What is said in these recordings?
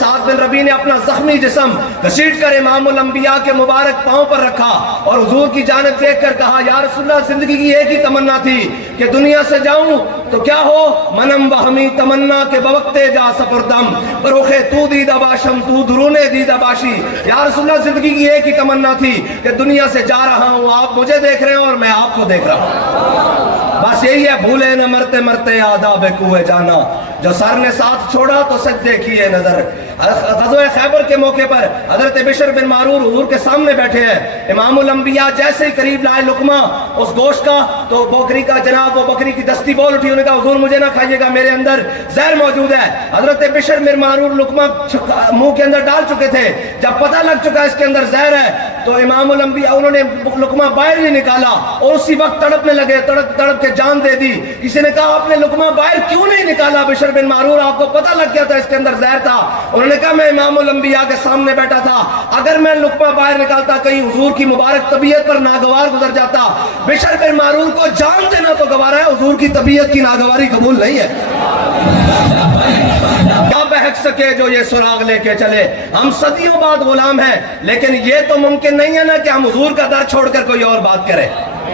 سعد بن ربیع نے اپنا زخمی جسم گھسیٹ کر امام الانبیاء کے مبارک پاؤں پر رکھا اور حضور کی جانب دیکھ کر کہا یا رسول اللہ زندگی کی ایک ہی تمنا تھی کہ دنیا سے جاؤں تو کیا ہو منم بہمی تمنا کے بوقتے جا سپردم بروخے تو دیدہ باشم تو درونے دیدہ باشی. یا رسول اللہ زندگی کی ایک ہی تمنا تھی کہ دنیا سے جا رہا ہوں, آپ مجھے دیکھ رہے ہیں اور میں آپ کو دیکھ رہا ہوں. بس یہی ہے, بھولے نہ مرتے مرتے آداب کوئے جانا, جو سر نے ساتھ چھوڑا تو سجدے کیے نظر. غزوہ خیبر کے موقع پر حضرت بشر بن معرور حضور کے سامنے بیٹھے ہیں. امام الانبیاء جیسے ہی قریب لائے لقمہ اس گوشت کا تو بکری کا جناب وہ بکری کی دستی بول اٹھی, انہوں نے کہا حضور مجھے نہ کھائیے گا, میرے اندر زہر موجود ہے. حضرت بشر بن معرور لقمہ منہ کے اندر ڈال چکے تھے, جب پتہ لگ چکا اس کے اندر زہر ہے تو امام الانبیاء انہوں نے لقمہ باہر نہیں نکالا اور اسی وقت تڑپنے لگے, تڑپ تڑپ کے جان دے دی. کسی نے کہا آپ نے لقمہ باہر کیوں نہیں نکالا بشر بن معرور, آپ کو پتہ لگ گیا تھا اس کے اندر زہر تھا. انہوں نے کہا میں امام الانبیاء کے سامنے بیٹھا تھا, اگر میں لقمہ باہر نکالتا کہیں حضور کی مبارک طبیعت پر ناگوار گزر جاتا. بشر بن معرور کو جان دینا تو گوارا ہے, حضور کی طبیعت کی ناگواری قبول نہیں ہے. کیا بہک سکے جو یہ سراغ لے کے چلے, ہم صدیوں بعد غلام ہیں, لیکن یہ تو ممکن نہیں ہے نا کہ ہم حضور کا در چھوڑ کر کوئی اور بات کریں.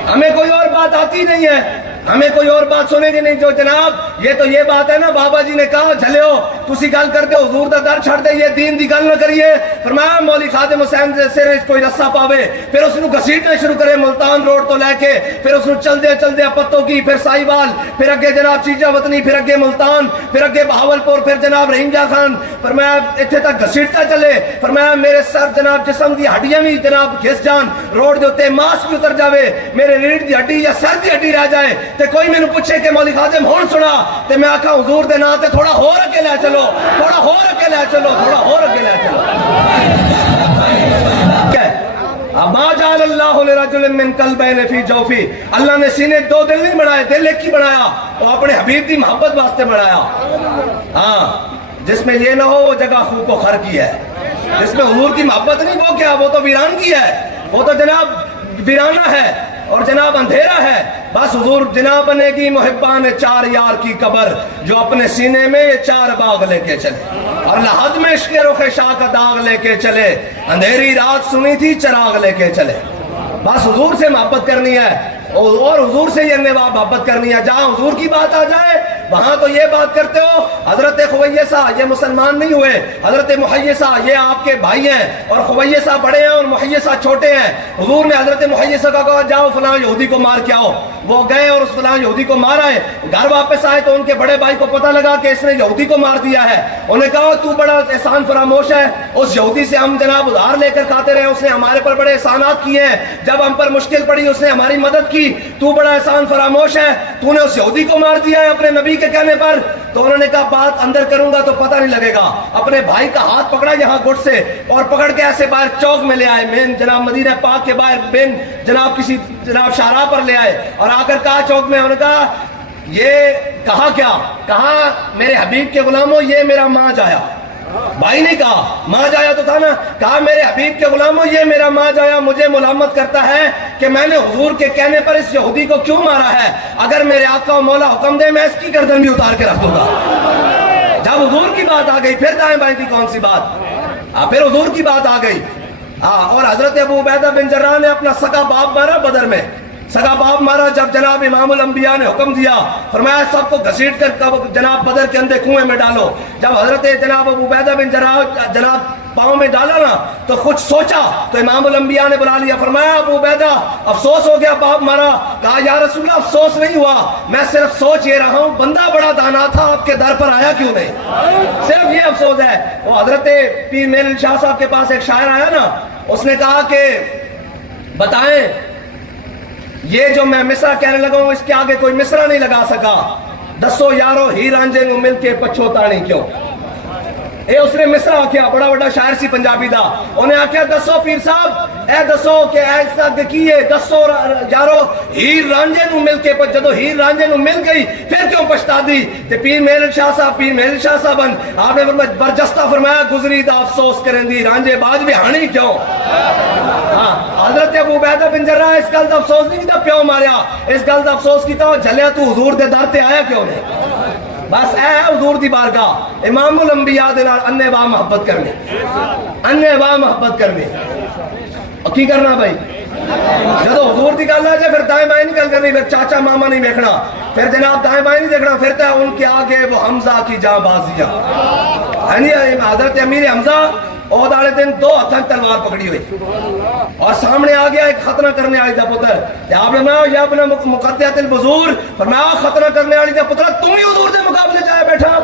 ہمیں کوئی اور بات آتی نہیں ہے, ہمیں کوئی اور بات سنے گی نہیں. جو جناب یہ تو یہ بات ہے نا, بابا جی نے کہا جھلے ہو تسی گل کرتے ہو حضور دا در چھڑ دے, یہ دین دی گل نہ کریے. فرمایا مولوی خادم حسین سے کوئی رسہ پاوے, پھر اس نو گھسیٹنا شروع کرے ملتان روڈ تو لے کے, پھر اس نو چل دے پتوں کی, پھر سائیوال, پھر اگے جناب چیجا وطنی, پھر اگے ملتان, پھر اگے بہاولپور, پھر جناب رحیم جا خان. فرمایا اتنے تک گھسیٹتا چلے. فرمایا میرے سر جناب جسم دی ہڈیاں بھی جناب گھس جان, روڈ دے اوتے ماس بھی اتر جاوے, میرے ریڑھ دی ہڈی یا سر دی ہڈی رہ جائے تے کوئی مینوں پوچھے کہ مولوی خادم ہون سنا تے میں آکھاں حضور دے نام تے تھوڑا ہور اگے لے چلو, تھوڑا ہور اگے لے چلو, تھوڑا ہور اگے لے چلو. ما جعل اللہ لرجل من قلبین فی جوفی, اللہ نے سینے دو دل نہیں بنائے, دل ایک ہی بنایا, وہ اپنے حبیب دی محبت واسطے بنایا. ہاں جس میں یہ نہ ہو وہ جگہ خوب کو خر کی ہے, جس میں حضور کی محبت نہیں وہ کیا, وہ تو ویران کی ہے, وہ تو جناب ویرانہ ہے اور جناب اندھیرا ہے. بس حضور جناب بنے گی محبان چار یار کی قبر, جو اپنے سینے میں یہ چار باغ لے کے چلے اور لحد میں عشق رخ شاہ کا داغ لے کے چلے, اندھیری رات سنی تھی چراغ لے کے چلے. بس حضور سے محبت کرنی ہے اور حضور سے یہ محبت کرنی ہے. جہاں حضور کی بات آ جائے وہاں تو یہ بات کرتے ہو حضرت خویسہ یہ مسلمان نہیں ہوئے, حضرت محیسہ یہ آپ کے بھائی ہیں, اور خویسہ بڑے ہیں اور محیسہ چھوٹے ہیں. حضور نے حضرت محیسہ کا کہا جاؤ فلاں یہودی کو مار کے آؤ. وہ گئے اور اس فلاں یہودی کو مار آئے. گھر واپس آئے تو ان کے بڑے بھائی کو پتہ لگا کہ اس نے یہودی کو مار دیا ہے. انہوں نے کہا تو بڑا احسان فراموش ہے, اس یہودی سے ہم جناب ادھار لے کر کھاتے رہے, اس نے ہمارے پر بڑے احسانات کیے ہیں, جب ہم پر مشکل پڑی اس نے ہماری مدد کی, تو بڑا احسان فراموش ہے, تو نے اس یہودی کو مار دیا ہے اپنے نبی کے کہنے پر. تو انہوں نے کہا بات اندر کروں گا تو پتہ نہیں لگے گا. اپنے بھائی کا ہاتھ پکڑا یہاں گھٹ سے اور پکڑ کے ایسے باہر چوک میں لے آئے, مین جناب مدینہ پاک کے باہر بین جناب کسی جناب شاہراہ پر لے آئے اور آ کر کہا چوک میں, انہوں نے کہا یہ کہا کیا, کہا میرے حبیب کے غلاموں یہ میرا ماں جایا. بھائی نہیں کہا ماں جایا تو تھا نا, کہا میرے حبیب کے غلاموں یہ میرا ماں جایا مجھے ملامت کرتا ہے کہ میں نے حضور کے کہنے پر اس یہودی کو کیوں مارا ہے. اگر میرے آقا و مولا حکم دے میں اس کی گردن بھی اتار کے رکھ دوں گا. جب حضور کی بات آ گئی پھر دائیں بائیں کی کون سی بات, پھر حضور کی بات آ گئی. اور حضرت ابو عبیدہ بن جراح نے اپنا سگا باپ مارا بدر میں, سگا باپ مارا جب جناب امام الانبیاء نے حکم دیا, فرمایا سب کو گھسیٹ کر جناب بدر کے اندر کنویں میں ڈالو. جب حضرت جناب ابو عبیدہ بن جراح جناب پاؤں میں ڈالا نا تو کچھ سوچا تو امام الانبیاء نے بلا لیا. فرمایا ابو عبیدہ افسوس ہو گیا باپ مارا. کہا یا رسول اللہ افسوس نہیں ہوا, میں صرف سوچ یہ رہا ہوں بندہ بڑا دانا تھا آپ کے در پر آیا کیوں نہیں, صرف یہ افسوس ہے. وہ حضرت پیر میل شاہ صاحب کے پاس ایک شاعر آیا نا, اس نے کہا کہ بتائیں یہ جو میں مصرع کہنے لگا ہوں اس کے آگے کوئی مصرع نہیں لگا سکا. دسو یارو ہی رانجے نو مل کے پچھوتانی کیوں. اے اس نے مصرع آکھیا, بڑا بڑا شاعر سی پنجابی دا, انہیں آکھیا دسو پیر صاحب اے دسو کہ ایسا کیے, دسو یارو ہیر رانجے نو مل کے جدو ہیر رانجے نو مل گئی پھر کیوں پچھتا دی. تے پیر میرل شاہ صاحب آپ نے فرمایا برجستہ فرمایا گزری دا افسوس کریں دی رانجے باج بھی ہانی کیوں. حضرت ابو عبیدہ بن جراح اس گل دا افسوس نہیں کیتا پیو ماریا, اس گل دا افسوس کیتا جھلیا تو حضور دے در تے آیا کیوں نہیں. بس اے حضور دی بارگاہ امام الانبیاء دے نال انے واہ محبت کرنی، انے واہ محبت کرنی. اور کی کرنا بھائی جدو حضور دی گل آ جائے پھر دائیں بائیں نہیں گل کرنی، پھر چاچا ماما نہیں دیکھنا، پھر جناب دائیں بائیں نہیں دیکھنا، پھر تو ان کے آگے وہ حمزہ کی جاں بازیاں. حضرت امیر حمزہ عہد والے دن 2 ہاتھوں تلوار پکڑی ہوئی اور سامنے آ گیا ایک ختنہ کرنے والی دا پتر. آپ نے فرمایا یا ابن مقدیات البذور، فرمایا ختنہ کرنے والی دا پتر تم ہی حضور دے مقابلے چاہے بیٹھا.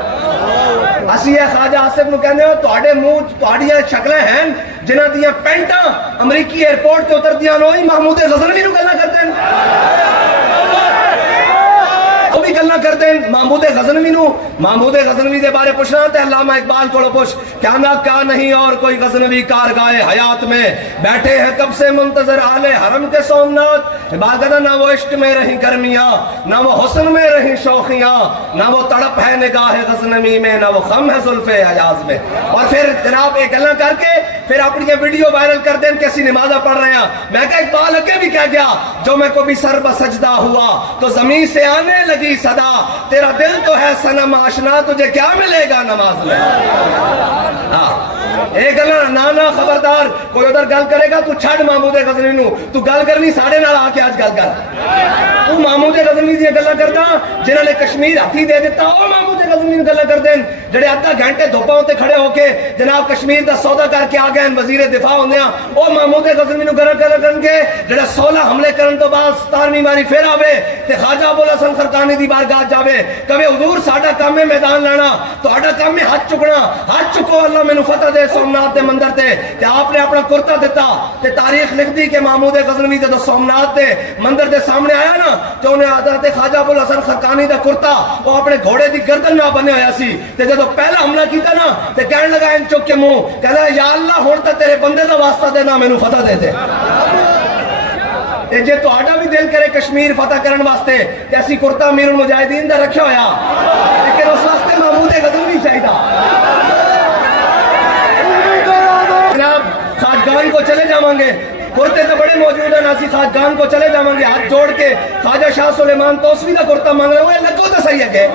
اسی ہے خواجہ آصف نو کہنے ہو تہاڈے منہ تہاڈیاں شکلیں ہیں جنہاں دیاں پینٹاں امریکی ایئرپورٹ تے اتردیاں نوئی محمود غزنوی نو گلاں کردے ہیں، وہ بھی گلاں کردے ہیں محمود غزنوی نو. محمود غزنوی دے بارے پوچھنا تے علامہ اقبال کو پوچھ کیا نہیں اور کوئی غزنوی کارگاہ حیات میں بیٹھے ہیں کب سے منتظر آل حرم کے سومنات. باغدہ نہ وہ عشق میں رہی گرمیاں، نہ وہ حسن میں رہی شوخیاں، نہ وہ تڑپ ہے نگاہ غزنوی میں، نہ وہ خم ہے زلف حجاز میں. اور پھر جناب ایک گلاں کر کے پھر اپنی ویڈیو وائرل کر دیں کہ اسی نمازہ پڑھ رہے ہیں. میں کہا اقبال اگے بھی کہہ گیا جو میں کبھی سر بسجدہ ہوا تو زمین سے آنے لگی صدا، تیرا دل تو ہے صنم آشنا تجھے کیا ملے گا نماز میں. ایک گل نانا خبردار کوئی ادھر گل کرے گا تو چھڑ محمود غزنوی نو، تو گل کرنی ساڑھے نال آ کے آج گل کر. تو محمود غزنوی دی گلاں کردا جنہاں نے کشمیر ہاتھی دے دیتا او محمود غزنوی نو گلاں کردے جڑے آدھا گھنٹے دھوپاں تے کھڑے ہو کے جناب کشمیر دا سودا کر کے آ گئے وزیر دفاع ہوندیاں او محمود غزنوی نو گلاں کرن گے جڑا 16 حملے کرن تو بعد 17ویں باری پھر آوے تے خواجہ ابوالحسن خرقانی دی بارگاہ جاوے کہے حضور ساڈا کام ہے میدان لانا، تہاڈا کام ہے ہاتھ چکنا، ہاتھ چکو اللہ مینوں فتح دے سومنات دے مندر تے آپ نے اپنا کرتا دیتا تے تاریخ لکھ دی کہ محمود غزنوی جدو سومنات دے مندر دے سامنے آیا نا تو انہیں حضرت خواجہ ابوالحسن خرقانی دا کرتا وہ اپنے گھوڑے دی گردن نہ بنے ہویا سی تے جدو پہلا حملہ کیتا نا تے کہنے لگا ان چک کے منہ کہنا یا اللہ ہن تے تیرے بندے دا واسطہ دے نا مینوں فتح دے دے. جے تہاڈا بھی دل کرے کشمیر فتح کرن واسطے تے اسی کرتا امیر المجاہدین دا رکھیا ہویا لیکن اس واسطے محمود غزنوی چاہیدا. جناب خواجگان کو چلے جاواں گے، کرتے تو بڑے موجود ہیں، اسی خواجگان کو چلے جاواں گے ہاتھ جوڑ کے خواجہ شاہ سلیمان توسوی دا کرتا مانگ رہے ہوئے لگو تو صحیح ہے کہ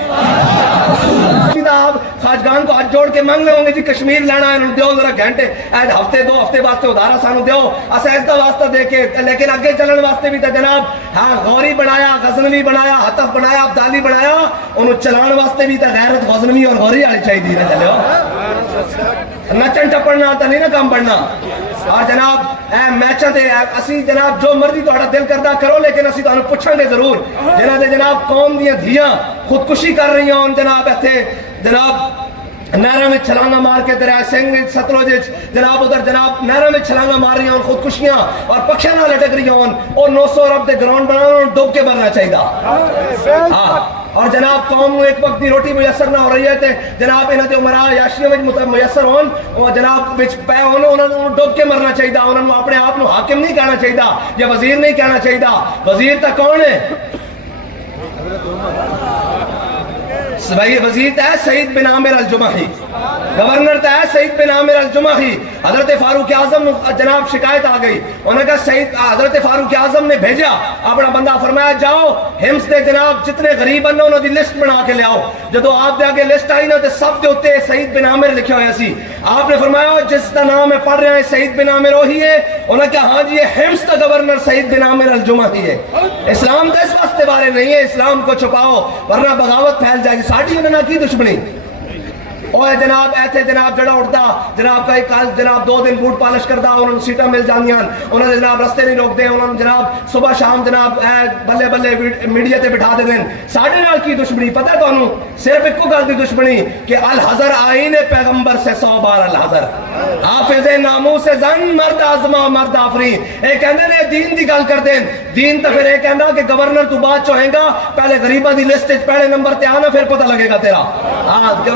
آپ خواجگان کو ہاتھ جوڑ کے مانگ رہے ہوں گے جی کشمیر لینا ہے دیو ذرا گھنٹے ہفتے 2 ہفتے واسطے ادھارا سانو دیو اسا اس دا واسطہ دے کے لیکن اگے چلن واسطے بھی تے جناب ہاں غوری بنایا، غزنوی بنایا، حتف بنایا، عبدالی بنایا، انہوں چلان واسطے بھی تے غیرت غزنوی اور غوری والی چاہیے نہ چلے ہو نچن ٹپڑنا تا نہیں نا کام پڑھنا. اور جناب اے میچاں تے اسی جناب جو مرضی تہاڈا دل کردا کرو لیکن اسی تانوں پوچھاں گے ضرور جنہاں دے جناب قوم دیاں دھیاں خودکشی کر رہی ہوں جناب ایتھے جناب نہروں میں چھلانگا مار کے دریا سنگھ ستلج جناب ادھر جناب نہروں میں چھلانگا مار رہی ہوں خودکشیاں اور پکشے نہ لٹک رہی ہوں اور 900 ارب دے گراؤنڈ بنانا ڈوب کے مرنا چاہیے. ہاں اور جناب قوم ایک وقت دی روٹی میسر نہ ہو رہی ہے تے جناب انہاں دے عمرا یاشیاں وچ میسر ہون اور جناب وچ پے ہون انہاں نوں ڈوب کے مرنا چاہیے، انہاں نوں اپنے آپ نوں حاکم نہیں کہنا چاہیے یا وزیر نہیں کہنا چاہیے. وزیر تا کون ہے؟ وزیر تا ہے سعید بن عامر الجمحی، گورنر تا ہے سعید بن عامر الجمحی. حضرت فاروق اعظم جناب شکایت آ گئی، انہوں نے کہا حضرت فاروق اعظم نے بھیجا اپنا بندہ فرمایا جاؤ ہمس دے جناب جتنے غریب ہیں انہوں دی لسٹ بنا کے لے آؤ. جدو آپ دے آگے لسٹ آئی نا تے سب دے اوتے سعید بن عامر لکھا ہوا سی. آپ نے فرمایا جس کا نام ہے پڑھ رہے ہیں سعید بن عامر وہی ہے؟ انہوں نے کہا ہاں جی یہ ہمس کا گورنر سعید بن عامر الجمحی ہے. اسلام کا اس واسطے بارے نہیں ہے، اسلام کو چھپاؤ ورنہ بغاوت پھیل جائے گی. ساڑھی انہوں نے کی دشمنی اوہ جناب ایتھے جناب جڑا اٹھتا جناب کئی کال جناب 2 دن بوٹ پالش کردا انہوں نے سیٹاں مل جاندیاں انہوں نے جناب رستے نہیں روک دے انہوں نے جناب صبح شام جناب بلے بلے میڈیا تے بٹھا دے دیں. ساڑھے نال کی دشمنی پتہ ہے تو انہوں صرف ایک کو گل دی دشمنی کہ الحذر آئین پیغمبر سے 100 بار الحذر حافظ ناموس زن مرد آزما مرد آفری. ایک کہندے نے دین دی گل کر دیں دین تا پھر ایک کہندا کہ گورنر تو بات چوہیں گا پہلے غریبہ دی لسٹ پہلے نمبر تے آنا پھر پتہ لگے گا تیرا.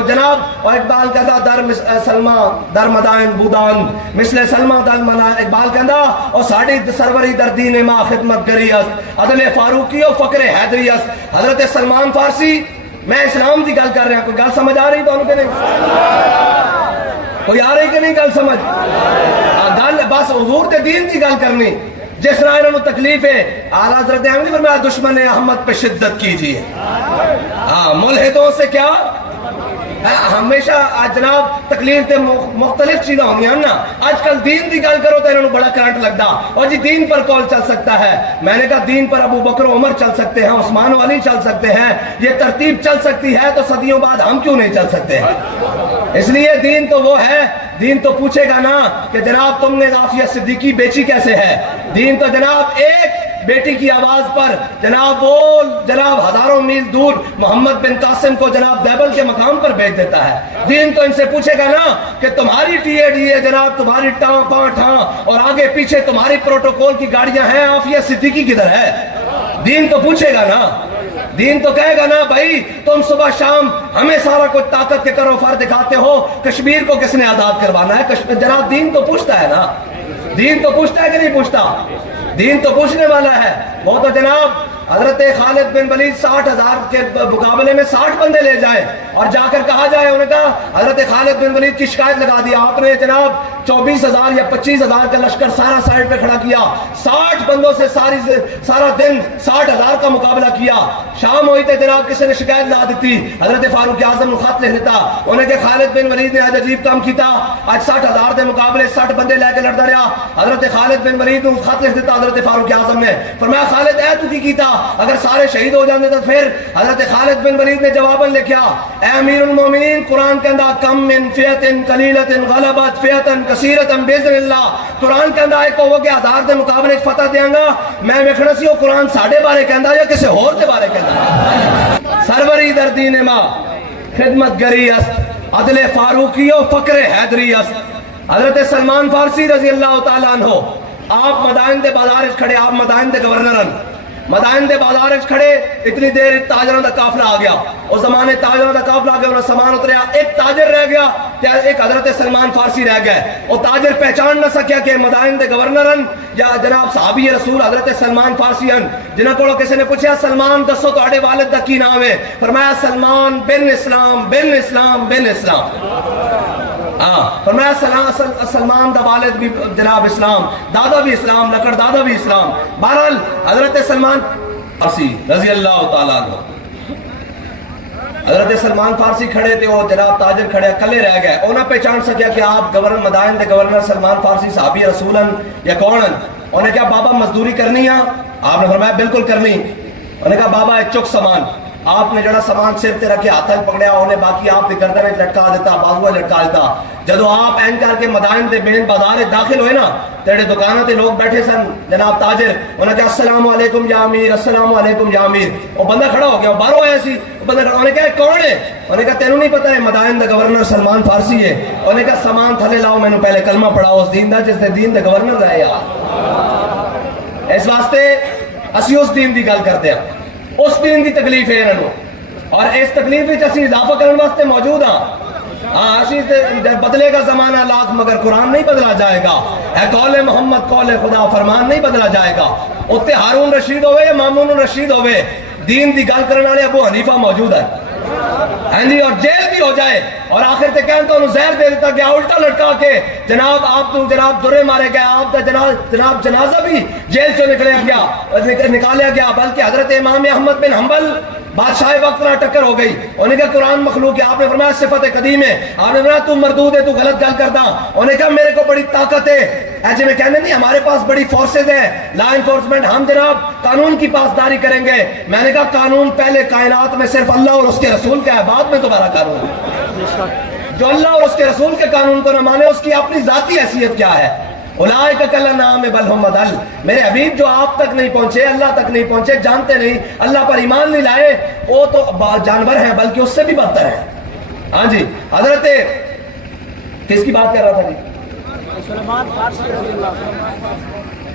جناب اور اقبال کہتا در سلمہ در مدائن بودان مثل سلمہ دل منا. اقبال کہتا اور ساڑھی سروری در دین ما خدمت گری است عدل فاروقی و فقر حیدری است. حضرت سلمان فارسی میں اسلام دی گل کر رہا کوئی گل سمجھ آ رہی تو ان کے نہیں کوئی آ رہی کہ نہیں گل سمجھ گل بس حضور تے دین دی گل کرنی جس طرح انہوں نے تکلیف ہے اعلیٰ حضرت نے فرمایا دشمن احمد پہ شدت کیجیے. ہاں ملحدوں سے کیا ہمیشہ جناب تکلیف تے مختلف چیزیں ہوں گی نا. آج کل دین دی گل کرو تو انہوں نے بڑا کرنٹ لگتا اور جی دین پر کال چل سکتا ہے. میں نے کہا دین پر ابو بکر عمر چل سکتے ہیں, عثمان و علی چل سکتے ہیں, یہ ترتیب چل سکتی ہے تو صدیوں بعد ہم کیوں نہیں چل سکتے ہیں؟ اس لیے دین تو وہ ہے, دین تو پوچھے گا نا کہ جناب تم نے عافیہ صدیقی بیچی کیسے ہے. دین تو جناب ایک بیٹی کی آواز پر جناب وہ جناب ہزاروں میل دور محمد بن قاسم کو جناب دیبل کے مقام پر بھیج دیتا ہے. دین تو ان سے پوچھے گا نا کہ تمہاری ٹی اے ڈی اے جناب تمہاری ٹاں پاں ٹھاں اور آگے پیچھے تمہاری پروٹوکول کی گاڑیاں ہیں, عافیہ صدیقی کدھر ہے؟ دین تو پوچھے گا نا. دین تو کہے گا نا بھائی تم صبح شام ہمیں سارا کچھ طاقت کے کرو فر دکھاتے ہو, کشمیر کو کس نے آزاد کروانا ہے؟ جناب دین تو پوچھتا ہے نا. دین تو پوچھتا ہے کہ نہیں پوچھتا؟ دین تو پوچھنے والا ہے. وہ تو جناب حضرت خالد بن ولید 60,000 کے مقابلے میں 60 بندے لے جائے اور جا کر کہا جائے, انہوں نے کہا حضرت خالد بن ولید کی شکایت لگا دیا, آپ نے جناب 24,000 یا 25,000 کا لشکر سارا سائڈ پہ کھڑا کیا, 60 بندوں سے سارا دن 60,000 کا مقابلہ کیا. شام ہوئی تھے جناب کسی نے شکایت لا دیتی, حضرت فاروق اعظم خط لکھ دیتا, انہیں کہ خالد بن ولید نے آج عجیب کام کیتا, آج 60,000 کے مقابلے 60 بندے لے کے لڑتا رہا. حضرت خالد بن ولید نے خط لکھ دیتا حضرت فاروق اعظم نے, فرمایا خالد اے تو کی کیتا, اگر سارے شہید ہو جاندے تو پھر حضرت خالد بن ولید نے جواباً لکھا, اے امیر المومنین قرآن کہندا کم من فئۃ قلیلۃ غلبت فئۃ کثیرۃ باذن اللہ, قرآن کہندا ایک ہو کے 1000 دے مقابلے فتح دیاں گا. میں ویکھنا سی وہ قرآن ساڈے بارے کہندا یا کسی ہور دے بارے کہندا. سروری در دین ما خدمت گری است عدل فاروقی و فقر حیدری است. حضرت سلمان فارسی رضی اللہ تعالیٰ عنہ آپ مدائن دے بازار کھڑے, آپ مدائن دے گورنرن مدائن دے بازار کھڑے, اتنی دیر تاجروں دا قافلہ آ گیا. اس زمانے تاجروں دا قافلہ آ گیا, انہوں سامان اتریا, ایک تاجر رہ گیا, ایک حضرت سلمان فارسی رہ گئے. اور تاجر پہچان نہ سکیا کہ مدائن دے گورنرن یا جناب صحابی رسول حضرت سلمان فارسی ہیں. جنہاں کو کسی نے پوچھا سلمان دسو تہاڈے والد دا کی نام ہے؟ فرمایا سلمان بن اسلام بن اسلام بن اسلام. فرمایا سلمان دا والد بھی جناب اسلام, دادا بھی اسلام, لکڑ دادا بھی اسلام. بہرحال حضرت سلمان فارسی رضی اللہ تعالیٰ عنہ, حضرت سلمان فارسی کھڑے تھے, وہ جناب تاجر کھڑے کلے رہ گئے. انہوں نے پہچان سکیا کہ آپ گورنر مدائن دے گورنر سلمان فارسی صحابی رسولن یا کونن. انہوں نے کہا بابا مزدوری کرنی ہے؟ آپ نے فرمایا بالکل کرنی. انہوں نے کہا بابا ایک چک سامان. آپ نے جڑا سامان سر تے رکھے ہاتھ پکڑیا, انہیں باقی آپ نے گردن میں لٹکا دیتا, بازو لٹکا دیتا. جدو آپ این کر کے مدائن دے مین بازار داخل ہوئے نا, تیرے دکانوں تے لوگ بیٹھے سن جناب تاجر, انہوں نے کہا السلام علیکم یا امیر, السلام علیکم یا امیر. وہ بندہ کھڑا ہو گیا, باہر آیا سی بندہ کھڑا, انہوں نے کہا کون ہے؟ انہوں نے کہا تینوں نہیں پتہ ہے مدائن دا گورنر سلمان فارسی ہے. انہوں نے کہا سامان تھلے لاؤ, میں نے پہلے کلمہ پڑھاؤ اس دین دا جس دے دین دے گورنر رہے. یار اس واسطے اسی اس دین دی گل کرتے ہیں, اس دین دی تکلیف ہے انہوں, اور اس تکلیف وچ اسی اضافہ کرنے واسطے موجود ہاں. اسی بدلے گا زمانہ لاکھ مگر قرآن نہیں بدلا جائے گا. اے قول محمد قول خدا فرمان نہیں بدلا جائے گا. اتنے ہارون رشید ہوئے یا مامون رشید ہوئے, دین دی گل کرنے والے ابو حنیفہ موجود ہے. ہاں جی, اور جیل بھی ہو جائے اور آخر تے کہن تو انہوں زہر دے دیتا گیا الٹا لٹکا کے, جناب آپ تو جناب درے مارے گئے, آپ کا جناب جنازہ بھی جیل سے نکالیا گیا. بلکہ حضرت امام احمد بن حنبل بادشاہ وقت نہ ٹکر ہو گئی. انہوں نے کہا قرآن مخلوق ہے, آپ نے فرمایا صفت قدیم ہے. آپ نے فرمایا تو مردود ہے, تو غلط گل کرتا. انہوں نے کہا میرے کو بڑی طاقت ہے, ایسے میں کہنے نہیں ہمارے پاس بڑی فورسز ہیں, لا انفورسمنٹ, ہم جناب قانون کی پاسداری کریں گے. میں نے کہا قانون پہلے کائنات میں صرف اللہ اور اس کے رسول کا ہے, بعد میں تمہارا قانون. جو اللہ اور اس کے رسول کے قانون کو نہ مانے اس کی اپنی ذاتی حیثیت کیا ہے؟ اولئک کالانعام بل ہم اضل. میرے حبیب جو آپ تک نہیں پہنچے, اللہ تک نہیں پہنچے, جانتے نہیں, اللہ پر ایمان نہیں لائے, وہ تو جانور ہیں بلکہ اس سے بھی بدتر ہیں. ہاں جی, حضرت کس کی بات کر رہا تھا جی؟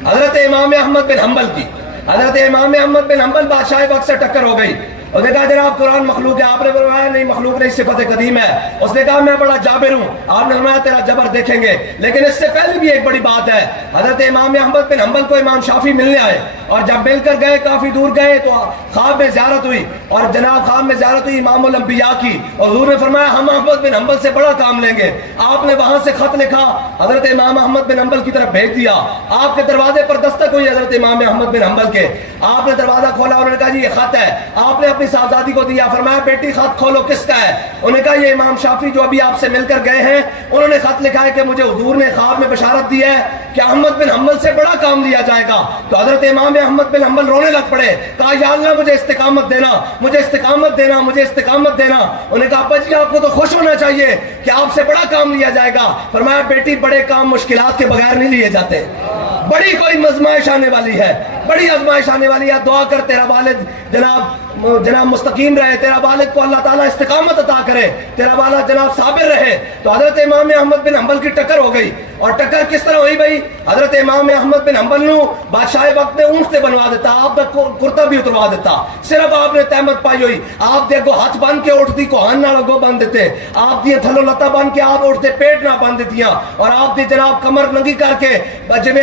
حضرت امام احمد بن حنبل کی. حضرت امام احمد بن حنبل بادشاہ وقت سے ٹکر ہو گئی. اس نے کہا جناب قرآن مخلوق ہے. آپ نے فرمایا نہیں مخلوق نہیں, صفت قدیم ہے. اس نے کہا میں بڑا جابر ہوں. آپ نے فرمایا تیرا جبر دیکھیں گے. لیکن اس سے پہلے بھی ایک بڑی بات ہے. حضرت امام احمد بن حنبل کو امام شافعی ملنے آئے, اور جب مل کر گئے کافی دور گئے تو خواب میں زیارت ہوئی, اور جناب خواب میں زیارت ہوئی امام الانبیاء کی, اور حضور نے فرمایا ہم احمد بن حنبل سے بڑا کام لیں گے. آپ نے وہاں سے خط لکھا, حضرت امام احمد بن حنبل کی طرف بھیج دیا. آپ کے دروازے پر دستک ہوئی حضرت امام احمد بن حنبل کے. آپ نے دروازہ کھولا, انہوں نے کہا جی یہ خط ہے. آپ نے اپنی صاحبزادی کو دیا. فرمایا بیٹی خط کھولو کس کا ہے؟ انہوں نے کہا یہ امام شافعی جو ابھی آپ سے مل کر گئے ہیں, انہوں نے خط لکھا ہے کہ مجھے حضور نے خواب میں بشارت دی ہے کہ احمد بن حنبل سے بڑا کام لیا جائے گا. تو حضرت امام احمد بن حنبل رونے لگ پڑے. کہا یا اللہ مجھے استقامت دینا, مجھے استقامت دینا, مجھے استقامت دینا. انہوں نے کہا ابا جی آپ کو تو خوش ہونا چاہیے کہ آپ سے بڑا کام لیا جائے گا. فرمایا بیٹی بڑے کام مشکلات کے بغیر نہیں لیے جاتے. بڑی کوئی آزمائش آنے والی ہے, بڑی آزمائش آنے والی ہے. دعا کر تیرا والد جناب مستقیم رہے, تیرا والد کو اللہ تعالیٰ استقامت عطا کرے, تیرا والد جناب صابر رہے. تو حضرت امام احمد بن حنبل کی ٹکر ہو گئی. اور ٹکر کس طرح ہوئی بھائی؟ حضرت امام احمد بن حنبل نو بادشاہ وقت نے اونٹ سے بنوا دیتا, آپ کا کرتا بھی اتروا دیتا. صرف آپ نے تہمت پائی ہوئی. آپ دے کو ہاتھ بن کے اٹھتی کوہان نہ لگو بن دیتے, آپ دی تھلو لتا بن کے آپ اٹھتے پیٹ نہ بن دیتیاں, اور آپ دی جناب کمر ننگی کر کے جویں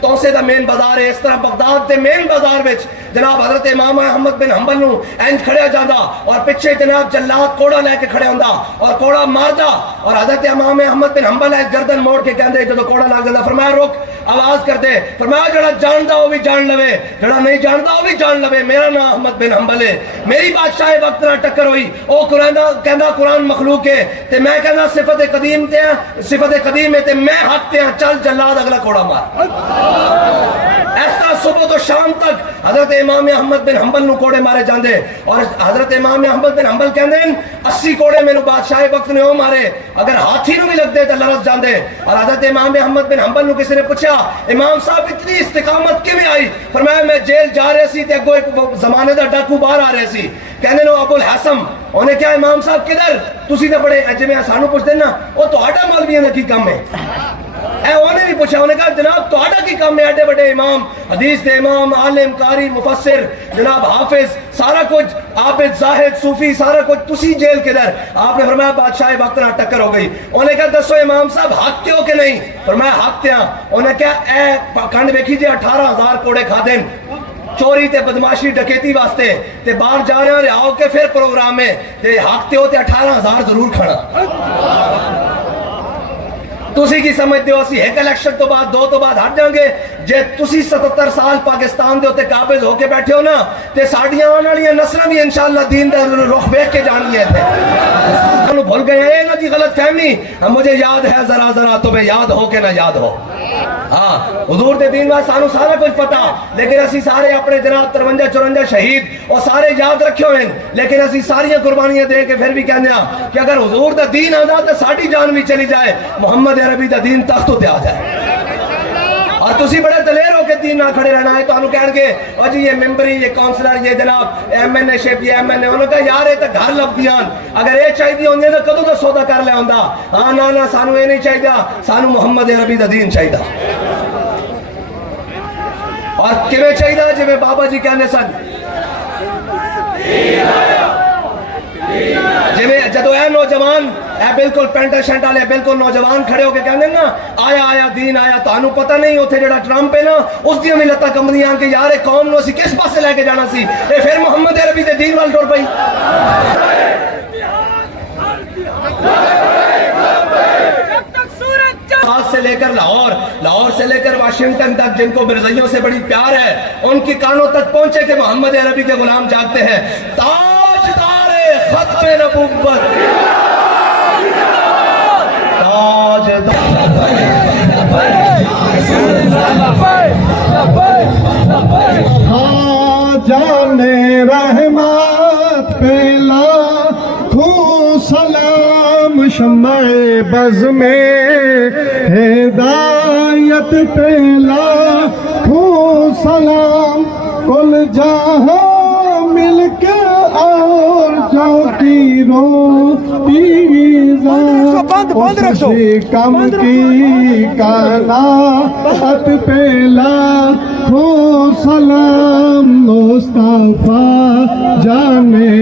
توسے دا مین بازار ہے اس طرح بغداد دے مین بازار وچ جناب حضرت امام احمد بن حنبل نو اینج کھڑیا جاندا, اور پیچھے جناب جلاد کوڑا لے کے کھڑے ہوندا اور کوڑا ماردا. اور حضرت امام احمد بن حنبل ہے گردن موڑ کے کہندے جدوں کوڑا لگ جاندا, فرمایا رک, آواز کر دے. فرمایا جڑا جاندا وہ بھی جان لوے, جڑا نہیں جاندا وہ بھی جان لوے. میرا نام احمد بن حنبل ہے, میری بادشاہ وقت نہ ٹکر ہوئی. او قرآن کہندا قرآن مخلوق ہے تے میں کہندا صفت قدیم تے صفت قدیم ہے تے میں حق تے چل جلاد اگلا کوڑا مار. ایسا صبح تو شام تک حضرت امام احمد بن حنبل نو کوڑے مارے جاندے. اور حضرت امام احمد بن حنبل کہندے 80 کوڑے مینو بادشاہ وقت نے او مارے, اگر ہاتھی نو بھی لگ دے تے لرز جاندے. اور حضرت امام احمد بن حنبل نو کسی نے پوچھا امام صاحب اتنی استقامت کیویں آئی؟ فرمایا میں جیل جا رہے سی تے اگوں ایک زمانے دا ڈاکو باہر آ رہے سی, کہندے نو ابو الحسن. انہیں کیا امام صاحب کدھر تسی تے بڑے جویں سانو پوچھدے نا او تہاڈا مولویاں دا کی کام ہے؟ انہیں بھی پوچھا, انہیں کہا جناب تہاڈا کی کام ہے؟ ایڈے بڑے امام, حدیث دے امام, عالم, قاری, مفسر, جناب حافظ, سارا کچھ عابد, زاہد, صوفی, سارا کچھ, تسی جیل کدھر؟ آپ نے فرمایا بادشاہ وقت نہ ٹکر ہو گئی. انہیں کہا دسو امام صاحب حق تے ہو کہ نہیں؟ فرمایا حق تے ہاں. انہیں کہا اے کنڈ ویکھی جے 18,000 کوڑے کھا دین چوری تے بدماشی ڈکیتی واسطے تے باہر جا رہے ہیں, آؤ کے پھر پروگرام ہے تے حق تے ہو تے 18,000 ضرور کھڑا. تسی کی سمجھتے ہو اسی ایک الیکشن تو بعد 2 تو بعد ہٹ جائیں گے؟ جے تسی 77 سال پاکستان دے ہوتے قابض ہو کے بیٹھے ہو نا تے ساڈیاں آنے والیاں نسلاں بھی انشاءاللہ دین دا رخ ویکھ کے جانی ہے. انہوں بھول گئے ہیں نا جی غلط فہمی. مجھے یاد ہے ذرا ذرا تمہیں یاد ہو کہ نہ یاد ہو. ہاں حضور دے دین واسطے سانو سارا کچھ پتا, لیکن اسی سارے اپنے جناب 53-54 شہید اور سارے یاد رکھے ہوئے ہیں, لیکن اسی ساری قربانیاں دے کے پھر بھی کہنے ہیں کہ اگر حضور دا دین آندا تے ساڈی جان بھی چلی جائے, محمد عربی دا دین تخت تے آ جائے. اور تسی بڑے دلیر ہو کے دین نہ کھڑے رہنا ہے. تو انہوں کہن گے اور جی یہ ممبری, یہ کونسلر, یہ جناب ایم این اے شپ, یہ ایم این اے. انہوں کہا یار یہ تو گھر لب دیان, اگر یہ چاہیے ہوندی تو کدوں دا سودا کر لیا ہوندا. ہاں نا سانو یہ نہیں چاہیے, سانو محمد عربی دا دین چاہیے. اور کیویں چاہیے جی بابا جی کہنے سن جی جدو اے نوجوان اے بالکل پینٹا شینٹ والے بالکل نوجوان کھڑے ہو کے کہنے نا آیا آیا دین آیا, تانوں پتہ نہیں اوتھے جڑا ٹرمپ ہے نا اس دیاں بھی لتاں کمبدیاں کہ یار قوم نو اسی کس پاسے لے کے جانا سی. اے پھر محمد عربی دے دین وال ٹر پئی. سے لے کر لاہور سے لے کر واشنگٹن تک جن کو مرزائیوں سے بڑی پیار ہے, ان کی کانوں تک پہنچے کہ محمد عربی کے غلام جاگتے ہیں. تاجدار ختم نبوت, جانے رحمت پہلا تو سلام, شمع بز میں ہدایت پہلا تو سلام, کل جہاں مل کے اور جو کی روتی کم کی کائنات پہلا تو سلام, مصطفیٰ جانے